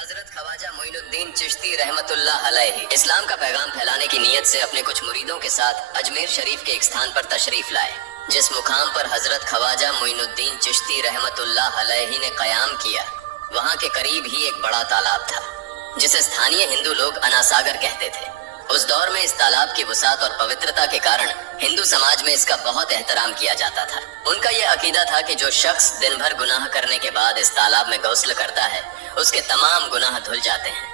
हजरत ख्वाजा मोइनुद्दीन चिश्ती रहमतुल्लाह अलैहि इस्लाम का पैगाम फैलाने की नीयत से अपने कुछ मुरीदों के साथ अजमेर शरीफ के एक स्थान पर तशरीफ लाए, जिस मुकाम पर हजरत ख्वाजा मोइनुद्दीन चिश्ती रहमतुल्लाह अलैहि ने कयाम किया, वहाँ के करीब ही एक बड़ा तालाब था, जिसे स्थानीय हिंदू लोग अनासागर कहते थे। उस दौर में इस तालाब की वसात और पवित्रता के कारण हिंदू समाज में इसका बहुत एहतराम किया जाता था। उनका यह अकीदा था कि जो शख्स दिन भर गुनाह करने के बाद इस तालाब में गौस्ल करता है, उसके तमाम गुनाह धुल जाते हैं।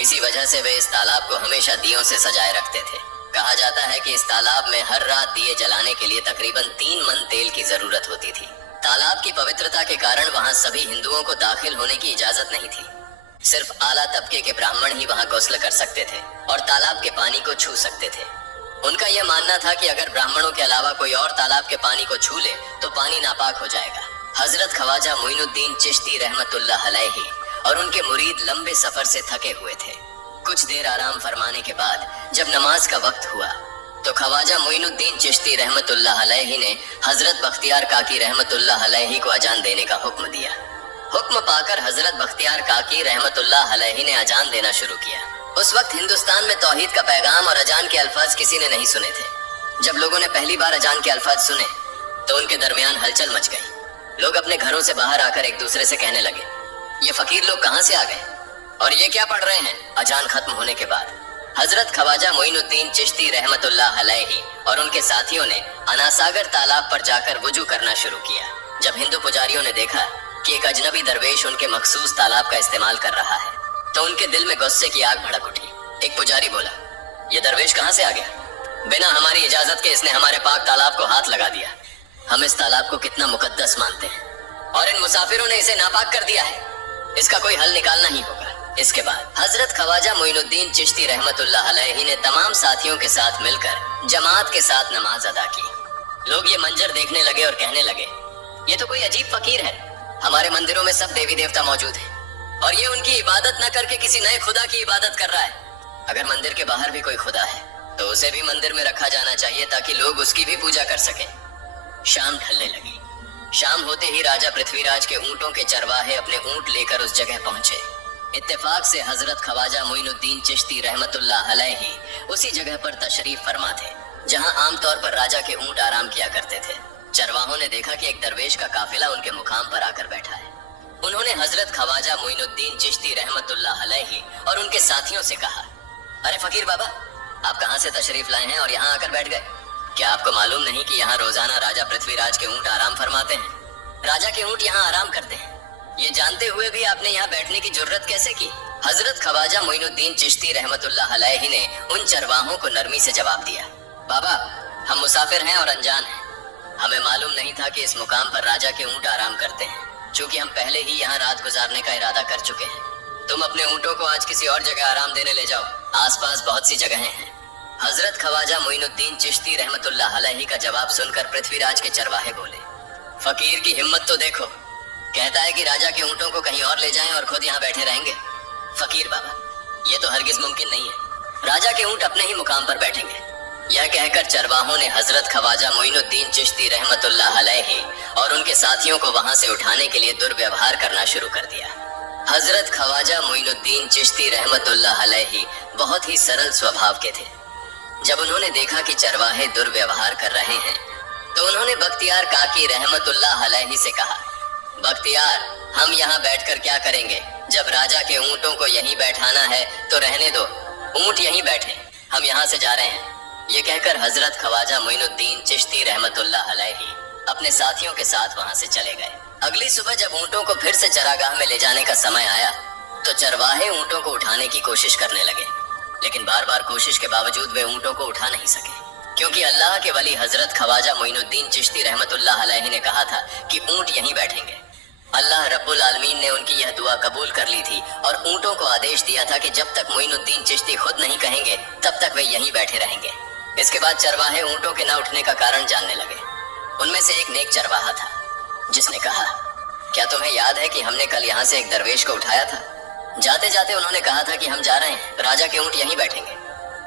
इसी वजह से वे इस तालाब को हमेशा दियों से सजाए रखते थे। कहा जाता है कि इस तालाब में हर रात दिए जलाने के लिए तकरीबन 3 मन तेल की जरूरत होती थी। तालाब की पवित्रता के कारण वहाँ सभी हिंदुओं को दाखिल होने की इजाजत नहीं थी। सिर्फ आला तबके के ब्राह्मण ही वहाँ गौस्ल कर सकते थे और तालाब के पानी को छू सकते थे। उनका यह मानना था कि अगर ब्राह्मणों के अलावा कोई और तालाब के पानी को छू ले तो पानी नापाक हो जाएगा। हजरत ख्वाजा मोइनुद्दीन चिश्ती रहमतुल्लाह अलैहि और उनके मुरीद लंबे सफर से थके हुए थे। कुछ देर आराम फरमाने के बाद जब नमाज का वक्त हुआ तो ख्वाजा मोइनुद्दीन चिश्ती रहमतुल्लाह अलैहि ने हजरत बख्तियार काकी रहमतुल्लाह अलैहि को अजान देने का हुक्म दिया। हुक्म पाकर हजरत बख्तियार काकी रहमतुल्लाह अलैहि ने अजान देना शुरू किया। उस वक्त हिंदुस्तान में तौहीद का पैगाम और अजान के अल्फाज किसी ने नहीं सुने थे। जब लोगों ने पहली बार अजान के अल्फाज सुने तो उनके दरमियान हलचल मच गई। लोग अपने घरों से बाहर आकर एक दूसरे से कहने लगे, ये फकीर लोग कहाँ से आ गए और ये क्या पढ़ रहे हैं। अजान खत्म होने के बाद हजरत ख्वाजा मोइनुद्दीन चिश्ती रहमतुल्लाह अलैहि और उनके साथियों ने अनासागर तालाब पर जाकर वुजू करना शुरू किया। जब हिंदू पुजारियों ने देखा कि एक अजनबी दरवेश उनके मखसूस तालाब का इस्तेमाल कर रहा है तो उनके दिल में गुस्से की आग भड़क उठी। एक पुजारी बोला, ये दरवेश कहाँ से आ गया? बिना हमारी इजाजत के इसने हमारे पाक तालाब को हाथ लगा दिया। हम इस तालाब को कितना मुकद्दस मानते हैं और इन मुसाफिरों ने इसे नापाक कर दिया है। इसका कोई हल निकालना ही होगा। इसके बाद हजरत ख्वाजा मोइनुद्दीन चिश्ती रहमतुल्लाह अलैहि ने तमाम साथियों के साथ मिलकर जमात के साथ नमाज अदा की। लोग ये मंजर देखने लगे और कहने लगे, ये तो कोई अजीब फकीर है। हमारे मंदिरों में सब देवी देवता मौजूद हैं और ये उनकी इबादत न करके किसी नए खुदा की इबादत कर रहा है। अगर मंदिर के बाहर भी कोई खुदा है तो उसे भी मंदिर में रखा जाना चाहिए ताकि लोग उसकी भी पूजा कर सकें। शाम ढलने लगी। शाम होते ही राजा पृथ्वीराज के ऊंटों के चरवाहे अपने ऊंट लेकर उस जगह पहुंचे। इत्तेफाक से हजरत ख्वाजा मोइनुद्दीन चिश्ती रहमतुल्लाह अलैहि उसी जगह पर तशरीफ फरमा थे जहां आमतौर पर राजा के ऊंट आराम किया करते थे। चरवाहों ने देखा कि एक दरवेश का काफिला उनके मुकाम पर आकर बैठा है। उन्होंने हजरत ख्वाजा मोइनुद्दीन चिश्ती रहमतुल्लाह अलैहि और उनके साथियों से कहा, अरे फकीर बाबा, आप कहाँ से तशरीफ लाए हैं और यहाँ आकर बैठ गए? क्या आपको मालूम नहीं कि यहाँ रोजाना राजा पृथ्वीराज के ऊंट आराम फरमाते हैं? राजा के ऊंट यहाँ आराम करते हैं। ये जानते हुए भी आपने यहाँ बैठने की जुर्रत कैसे की? हजरत ख्वाजा मोइनुद्दीन चिश्ती रहमतुल्लाह अलैहि ने उन चरवाहों को नरमी से जवाब दिया, बाबा, हम मुसाफिर हैं और अनजान हैं। हमें मालूम नहीं था कि इस मुकाम पर राजा के ऊंट आराम करते हैं। चूंकि हम पहले ही यहाँ रात गुजारने का इरादा कर चुके हैं, तुम अपने ऊंटों को आज किसी और जगह आराम देने ले जाओ। आसपास बहुत सी जगहें हैं। हजरत ख्वाजा मोइनुद्दीन चिश्ती रहमतुल्लाह अलैहि का जवाब सुनकर पृथ्वीराज के चरवाहे बोले, फकीर की हिम्मत तो देखो, कहता है कि राजा के ऊंटों को कहीं और ले जाएं और खुद यहाँ बैठे रहेंगे। फकीर बाबा, ये तो हरगिज मुमकिन नहीं है। राजा के ऊंट अपने ही मुकाम पर बैठेंगे। यह कहकर चरवाहों ने हजरत ख्वाजा मोइनुद्दीन चिश्ती रहमतुल्लाह अलैहि और उनके साथियों को वहां से उठाने के लिए दुर्व्यवहार करना शुरू कर दिया। हजरत ख्वाजा मोइनुद्दीन चिश्ती रहमतुल्लाह अलैहि बहुत ही सरल स्वभाव के थे। जब उन्होंने देखा कि चरवाहे दुर्व्यवहार कर रहे हैं तो उन्होंने बख्तियार काकी रहमतुल्लाह अलैहि से कहा, बख्तियार, हम यहाँ बैठकर क्या करेंगे? जब राजा के ऊंटों को यहीं बैठाना है तो रहने दो, ऊंट यहीं बैठे, हम यहाँ से जा रहे हैं। ये कहकर हजरत ख्वाजा मोइनुद्दीन चिश्ती रहमतुल्लाह अलैहि अपने साथियों के साथ वहां से चले गए। अगली सुबह जब ऊंटों को फिर से चरागाह में ले जाने का समय आया तो चरवाहे ऊंटों को उठाने की कोशिश करने लगे, लेकिन बार बार कोशिश के बावजूद वे ऊंटों को उठा नहीं सके, क्योंकि अल्लाह के वली हजरत ख्वाजा मोइनुद्दीन चिश्ती रहमतुल्लाह अलैहि ने कहा था कि ऊंट यहीं बैठेंगे। अल्लाह रब्बुल आलमीन ने उनकी यह दुआ कबूल कर ली थी और ऊंटों को आदेश दिया था कि जब तक मोइनुद्दीन चिश्ती खुद नहीं कहेंगे तब तक वे यहीं बैठे रहेंगे। इसके बाद चरवाहे ऊंटों के न उठने का कारण जानने लगे। उनमें से एक नेक चरवाहा था जिसने कहा, क्या तुम्हें याद है कि हमने कल यहाँ से एक दरवेश को उठाया था? जाते जाते उन्होंने कहा था कि हम जा रहे हैं, राजा के ऊंट यहीं बैठेंगे।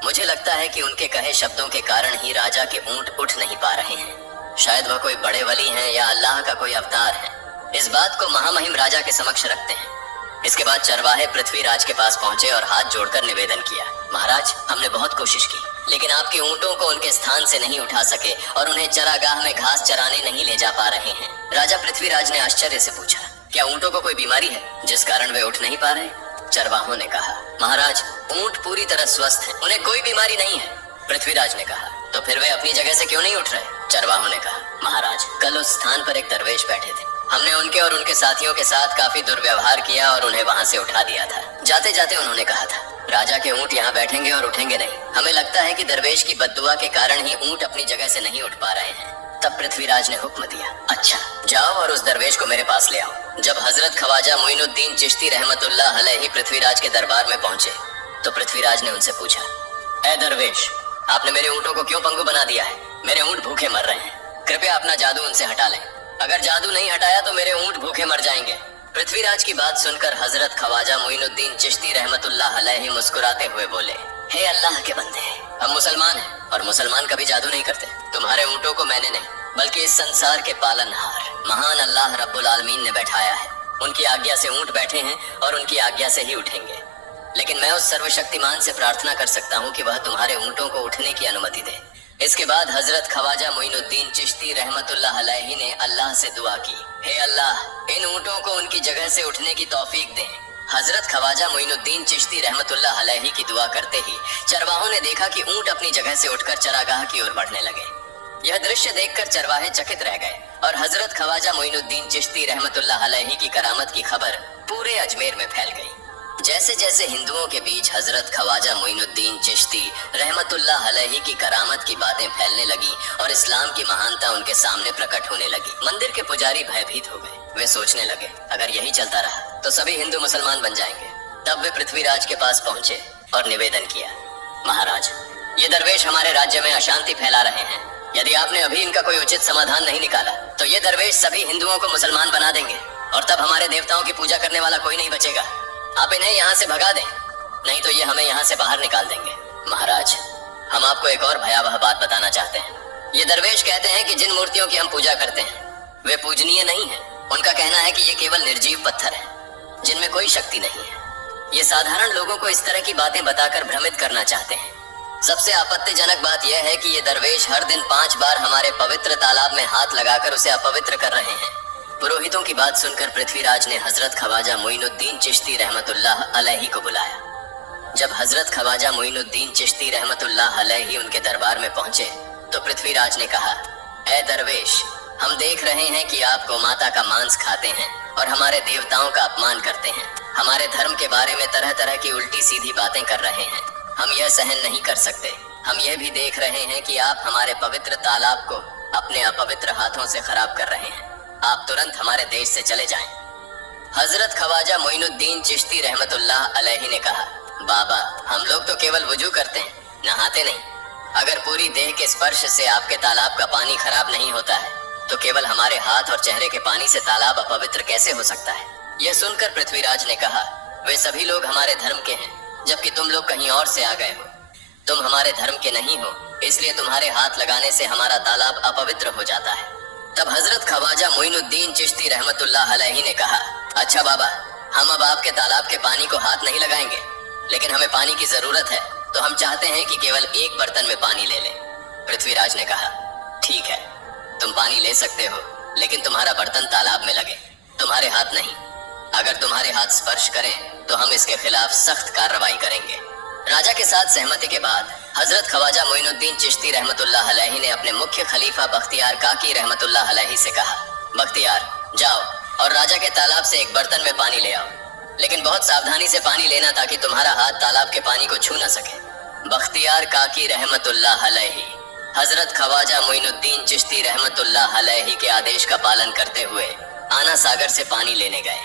मुझे लगता है कि उनके कहे शब्दों के कारण ही राजा के ऊंट उठ नहीं पा रहे हैं। शायद वह कोई बड़े वली हैं या अल्लाह का कोई अवतार है। इस बात को महामहिम राजा के समक्ष रखते हैं। इसके बाद चरवाहे पृथ्वीराज के पास पहुंचे और हाथ जोड़कर निवेदन किया, महाराज, हमने बहुत कोशिश की, लेकिन आपके ऊंटों को उनके स्थान से नहीं उठा सके और उन्हें चरागाह में घास चराने नहीं ले जा पा रहे हैं। राजा पृथ्वीराज ने आश्चर्य से पूछा, क्या ऊंटों को कोई बीमारी है जिस कारण वे उठ नहीं पा रहे? चरवाहों ने कहा, महाराज, ऊंट पूरी तरह स्वस्थ हैं, उन्हें कोई बीमारी नहीं है। पृथ्वीराज ने कहा, तो फिर वे अपनी जगह से क्यों नहीं उठ रहे? चरवाहों ने कहा, महाराज, कल उस स्थान पर एक दरवेश बैठे थे, हमने उनके और उनके साथियों के साथ काफी दुर्व्यवहार किया और उन्हें वहाँ से उठा दिया था। जाते जाते उन्होंने कहा था, राजा के ऊंट यहाँ बैठेंगे और उठेंगे नहीं। हमें लगता है कि दरवेश की बद्दुआ के कारण ही ऊंट अपनी जगह से नहीं उठ पा रहे हैं। तब पृथ्वीराज ने हुक्म दिया, अच्छा, जाओ और उस दरवेश को मेरे पास ले आओ। जब हजरत ख्वाजा मोइनुद्दीन चिश्ती रहमतुल्लाह अलैहि पृथ्वीराज के दरबार में पहुंचे तो पृथ्वीराज ने उनसे पूछा, ऐ दरवेश, आपने मेरे ऊँटों को क्यों पंगु बना दिया है? मेरे ऊँट भूखे मर रहे हैं, कृपया अपना जादू उनसे हटा लें। अगर जादू नहीं हटाया तो मेरे ऊँट भूखे मर जाएंगे। पृथ्वीराज की बात सुनकर हजरत ख्वाजा मोइनुद्दीन चिश्ती रहमतुल्लाह अलैहि मुस्कुराते हुए बोले, हे अल्लाह के बंदे, हम मुसलमान हैं और मुसलमान कभी जादू नहीं करते। तुम्हारे ऊँटों को मैंने नहीं बल्कि इस संसार के पालनहार महान अल्लाह रब्बुल आलमीन ने बैठाया है। उनकी आज्ञा से ऊँट बैठे हैं और उनकी आज्ञा से ही उठेंगे। लेकिन मैं उस सर्वशक्तिमान से प्रार्थना कर सकता हूँ कि वह तुम्हारे ऊँटों को उठने की अनुमति दे। इसके बाद हजरत ख्वाजा मोइनुद्दीन चिश्ती रहमतुल्लाह अलैहि ने अल्लाह से दुआ की, हे अल्लाह, इन ऊँटों को उनकी जगह से उठने की तौफीक दें। हजरत ख्वाजा मोइनुद्दीन चिश्ती रहमतुल्लाह अलैहि की दुआ करते ही चरवाहों ने देखा कि ऊँट अपनी जगह से उठकर चरागाह की ओर बढ़ने लगे। यह दृश्य देखकर चरवाहे चकित रह गए और हजरत ख्वाजा मोइनुद्दीन चिश्ती रहमतुल्लाह अलैहि की करामत की खबर पूरे अजमेर में फैल गई। जैसे जैसे हिंदुओं के बीच हजरत ख्वाजा मोइनुद्दीन चिश्ती रहमतुल्लाह अलैहि की करामत की बातें फैलने लगी और इस्लाम की महानता उनके सामने प्रकट होने लगी, मंदिर के पुजारी भयभीत हो गए। वे सोचने लगे, अगर यही चलता रहा तो सभी हिंदू मुसलमान बन जाएंगे। तब वे पृथ्वीराज के पास पहुंचे और निवेदन किया, महाराज, ये दरवेश हमारे राज्य में अशांति फैला रहे हैं। यदि आपने अभी इनका कोई उचित समाधान नहीं निकाला तो ये दरवेश सभी हिंदुओं को मुसलमान बना देंगे और तब हमारे देवताओं की पूजा करने वाला कोई नहीं बचेगा। आप इन्हें यहाँ से भगा दें, नहीं तो ये हमें यहाँ से बाहर निकाल देंगे। महाराज, हम आपको एक और भयावह बात बताना चाहते हैं। ये दरवेश कहते हैं कि जिन मूर्तियों की हम पूजा करते हैं वे पूजनीय नहीं है। उनका कहना है कि ये केवल निर्जीव पत्थर है जिनमें कोई शक्ति नहीं है। ये साधारण लोगों को इस तरह की बातें बताकर भ्रमित करना चाहते हैं। सबसे आपत्तिजनक बात यह है कि ये दरवेश हर दिन 5 बार हमारे पवित्र तालाब में हाथ लगाकर उसे अपवित्र कर रहे हैं। पुरोहितों की बात सुनकर पृथ्वीराज ने हजरत ख्वाजा मोइनुद्दीन चिश्ती रहमतुल्लाह अलैहि को बुलाया। जब हजरत ख्वाजा मोइनुद्दीन चिश्ती रहमतुल्लाह अलैहि उनके दरबार में पहुंचे तो पृथ्वीराज ने कहा, ऐ दरवेश, हम देख रहे हैं कि आप गोमाता का मांस खाते हैं और हमारे देवताओं का अपमान करते हैं। हमारे धर्म के बारे में तरह तरह की उल्टी सीधी बातें कर रहे हैं। हम यह सहन नहीं कर सकते। हम यह भी देख रहे हैं कि आप हमारे पवित्र तालाब को अपने अपवित्र हाथों से खराब कर रहे हैं। आप तुरंत हमारे देश से चले जाएं। हजरत ख्वाजा मोइनुद्दीन चिश्ती रहमतुल्लाह अलैहि ने कहा, बाबा, हम लोग तो केवल वुजू करते हैं, नहाते नहीं। अगर पूरी देह के स्पर्श से आपके तालाब का पानी खराब नहीं होता है तो केवल हमारे हाथ और चेहरे के पानी से तालाब अपवित्र कैसे हो सकता है? यह सुनकर पृथ्वीराज ने कहा, वे सभी लोग हमारे धर्म के हैं जबकि तुम लोग कहीं और से आ गए हो। तुम हमारे धर्म के नहीं हो, इसलिए तुम्हारे हाथ लगाने से हमारा तालाब अपवित्र हो जाता है। तब हजरत ख्वाजा मोइनुद्दीन चिश्ती रहमतुल्लाह अलैहि ने कहा, अच्छा बाबा, हम अब आपके तालाब के पानी को हाथ नहीं लगाएंगे, लेकिन हमें पानी की जरूरत है तो हम चाहते हैं कि केवल एक बर्तन में पानी ले लें। पृथ्वीराज ने कहा, ठीक है, तुम पानी ले सकते हो, लेकिन तुम्हारा बर्तन तालाब में लगे, तुम्हारे हाथ नहीं। अगर तुम्हारे हाथ स्पर्श करें तो हम इसके खिलाफ सख्त कार्रवाई करेंगे। राजा के साथ सहमति के बाद हजरत ख्वाजा मोइनुद्दीन चिश्ती रहमतुल्लाह अलैहि ने अपने मुख्य खलीफा बख्तियार काकी रहमतुल्लाह अलैहि से कहा, बख्तियार, जाओ और राजा के तालाब से एक बर्तन में पानी ले आओ, लेकिन बहुत सावधानी से पानी लेना ताकि तुम्हारा हाथ तालाब के पानी को छू न सके। बख्तियार काकी रहमतुल्लाह अलैहि हजरत ख्वाजा मोइनुद्दीन चिश्ती रहमतुल्लाह अलैहि के आदेश का पालन करते हुए आना सागर से पानी लेने गए।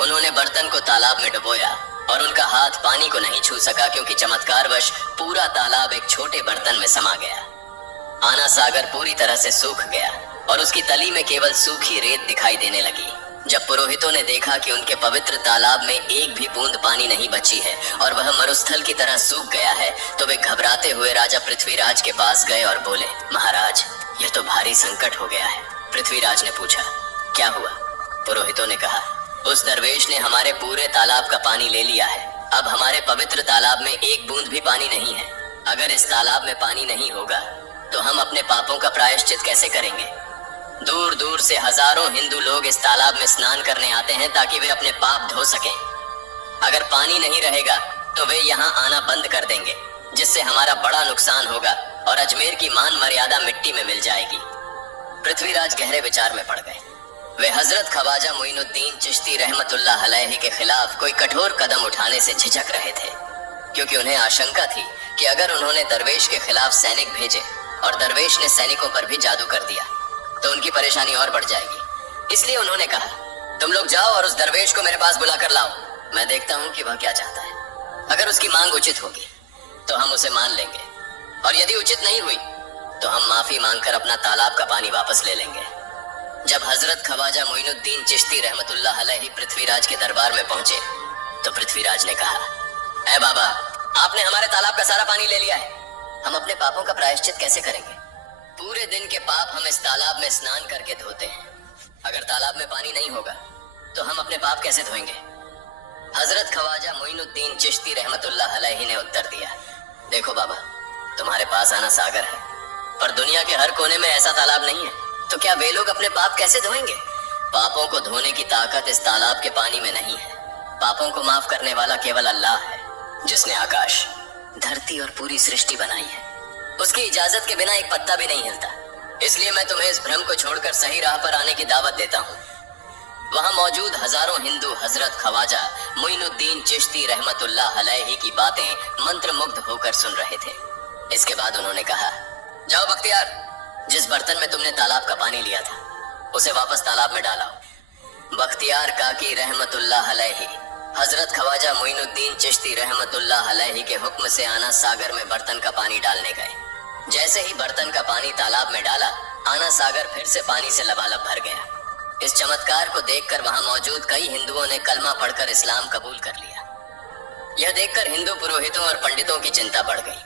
उन्होंने बर्तन को तालाब में डुबोया और उनका हाथ पानी को नहीं छू सका क्योंकि चमत्कारवश पूरा तालाब एक छोटे बर्तन में समा गया। आना सागर पूरी तरह से सूख गया और उसकी तली में केवल सूखी रेत दिखाई देने लगी। जब पुरोहितों ने देखा कि उनके पवित्र तालाब में एक भी बूंद पानी नहीं बची है और वह मरुस्थल की तरह सूख गया है तो वे घबराते हुए राजा पृथ्वीराज के पास गए और बोले, महाराज, यह तो भारी संकट हो गया है। पृथ्वीराज ने पूछा, क्या हुआ? पुरोहितों ने कहा, उस दरवेश ने हमारे पूरे तालाब का पानी ले लिया है। अब हमारे पवित्र तालाब में एक बूंद भी पानी नहीं है। अगर इस तालाब में पानी नहीं होगा तो हम अपने पापों का प्रायश्चित कैसे करेंगे? दूर दूर से हजारों हिंदू लोग इस तालाब में स्नान करने आते हैं ताकि वे अपने पाप धो सकें। अगर पानी नहीं रहेगा तो वे यहाँ आना बंद कर देंगे, जिससे हमारा बड़ा नुकसान होगा और अजमेर की मान मर्यादा मिट्टी में मिल जाएगी। पृथ्वीराज गहरे विचार में पड़ गए। वे हजरत ख्वाजा मोइनुद्दीन चिश्ती रहमतुल्लाह अलैहि के खिलाफ कोई कठोर कदम उठाने से झिझक रहे थे, क्योंकि उन्हें आशंका थी कि अगर उन्होंने दरवेश के खिलाफ सैनिक भेजे और दरवेश ने सैनिकों पर भी जादू कर दिया तो उनकी परेशानी और बढ़ जाएगी। इसलिए उन्होंने कहा, तुम लोग जाओ और उस दरवेश को मेरे पास बुला कर लाओ। मैं देखता हूँ कि वह क्या चाहता है। अगर उसकी मांग उचित होगी तो हम उसे मान लेंगे, और यदि उचित नहीं हुई तो हम माफी मांगकर अपना तालाब का पानी वापस ले लेंगे। जब हजरत ख्वाजा मोइनुद्दीन चिश्ती रहमतुल्लाह अलैहि पृथ्वीराज के दरबार में पहुंचे तो पृथ्वीराज ने कहा, ऐ बाबा, आपने हमारे तालाब का सारा पानी ले लिया है। हम अपने पापों का प्रायश्चित कैसे करेंगे? पूरे दिन के पाप हम इस तालाब में स्नान करके धोते हैं। अगर तालाब में पानी नहीं होगा तो हम अपने पाप कैसे धोएंगे? हजरत ख्वाजा मोइनुद्दीन चिश्ती रहमतुल्लाह अलैहि ने उत्तर दिया, देखो बाबा, तुम्हारे पास आना सागर है, पर दुनिया के हर कोने में ऐसा तालाब नहीं है, तो क्या वे लोग अपने पाप कैसे धोएंगे? पापों को धोने की ताकत इस तालाब के पानी में नहीं है। पापों को माफ करने वाला केवल अल्लाह है, जिसने आकाश, धरती और पूरी सृष्टि बनाई है। उसकी इजाजत के बिना एक पत्ता भी नहीं हिलता। इसलिए मैं तुम्हें इस भ्रम को छोड़कर सही राह पर आने की दावत देता हूँ। वहाँ मौजूद हजारों हिंदू हजरत ख्वाजा मोइनुद्दीन चिश्ती रहमतुल्लाह अलैहि की बातें मंत्रमुग्ध होकर सुन रहे थे। इसके बाद उन्होंने कहा, जाओ बख्तियार, जिस बर्तन में तुमने तालाब का पानी लिया था उसे वापस तालाब में डालाओ। बख्तियार काकी रहमतुल्लाह अलैहि हजरत ख्वाजा मोइनुद्दीन चिश्ती रहमतुल्लाह अलैहि के हुक्म से आना सागर में बर्तन का पानी डालने गए। जैसे ही बर्तन का पानी तालाब में डाला, आना सागर फिर से पानी से लबालब भर गया। इस चमत्कार को देखकर वहां मौजूद कई हिंदुओं ने कलमा पढ़कर इस्लाम कबूल कर लिया। यह देखकर हिंदू पुरोहितों और पंडितों की चिंता बढ़ गई।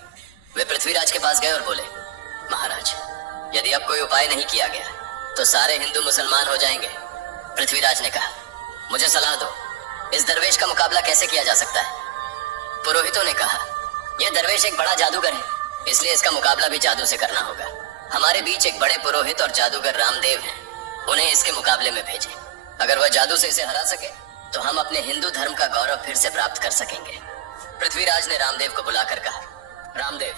वे पृथ्वीराज के पास गए और बोले, महाराज, यदि अब कोई उपाय नहीं किया गया तो सारे हिंदू मुसलमान हो जाएंगे। पृथ्वीराज ने कहा, मुझे सलाह दो, इस दरवेश का मुकाबला कैसे किया जा सकता है? पुरोहितों ने कहा, यह दरवेश एक बड़ा जादूगर है, इसलिए इसका मुकाबला भी जादू से करना होगा। हमारे बीच एक बड़े पुरोहित और जादूगर रामदेव हैं, उन्हें इसके मुकाबले में भेजें। अगर वह जादू से इसे हरा सके तो हम अपने हिंदू धर्म का गौरव फिर से प्राप्त कर सकेंगे। पृथ्वीराज ने रामदेव को बुलाकर कहा, रामदेव,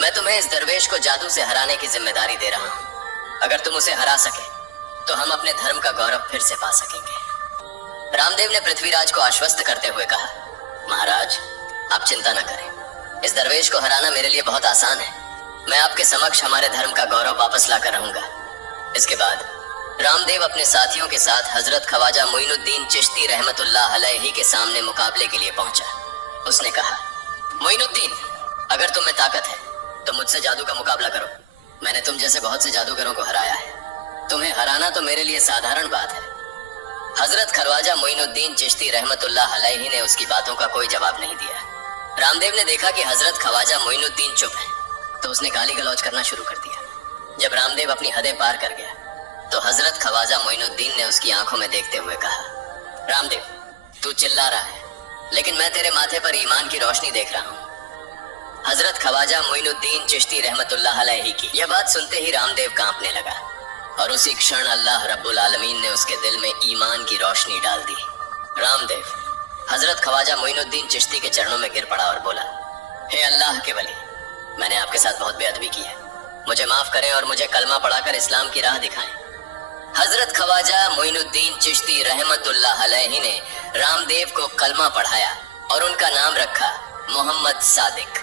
मैं तुम्हें इस दरवेश को जादू से हराने की जिम्मेदारी दे रहा हूँ। अगर तुम उसे हरा सके तो हम अपने धर्म का गौरव फिर से पा सकेंगे। रामदेव ने पृथ्वीराज को आश्वस्त करते हुए कहा, महाराज, आप चिंता न करें, इस दरवेश को हराना मेरे लिए बहुत आसान है। मैं आपके समक्ष हमारे धर्म का गौरव वापस लाकर रहूंगा। इसके बाद रामदेव अपने साथियों के साथ हजरत ख्वाजा मोइनुद्दीन चिश्ती रहमतुल्लाह अलैहि के सामने मुकाबले के लिए पहुंचा। उसने कहा, मोइनुद्दीन, अगर तुम में ताकत है तो मुझसे जादू का मुकाबला करो। मैंने तुम जैसे बहुत से जादूगरों को हराया है। तुम्हें हराना तो मेरे लिए साधारण बात है। हजरत ख्वाजा मोइनुद्दीन चिश्ती रहमतुल्लाह अलैहि ने उसकी बातों का कोई जवाब नहीं दिया। रामदेव ने देखा कि हजरत ख्वाजा मोइनुद्दीन चुप है, तो उसने गाली गलौज करना शुरू कर दिया। जब रामदेव अपनी हदें पार कर गया तो हजरत ख्वाजा मोइनुद्दीन ने उसकी आंखों में देखते हुए कहा, रामदेव, तू चिल्ला रहा है, लेकिन मैं तेरे माथे पर ईमान की रोशनी देख रहा हूँ। हजरत ख्वाजा मोइनुद्दीन चिश्ती रहमतुल्लाह अलैहि की यह बात सुनते ही रामदेव कांपने लगा, और उसी क्षण अल्लाह रब्बुल आलमीन ने उसके दिल में ईमान की रोशनी डाल दी। रामदेव हजरत ख्वाजा मोइनुद्दीन चिश्ती के चरणों में गिर पड़ा और बोला, हे अल्लाह के वली, मैंने आपके साथ बहुत बेअदबी की है, मुझे माफ करें और मुझे कलमा पढ़ाकर इस्लाम की राह दिखाएं। हजरत ख्वाजा मोइनुद्दीन चिश्ती रहमतुल्लाह अलैहि ने रामदेव को कलमा पढ़ाया और उनका नाम रखा मोहम्मद सादिक।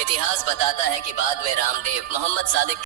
इतिहास बताता है कि बाद में रामदेव मोहम्मद सादिक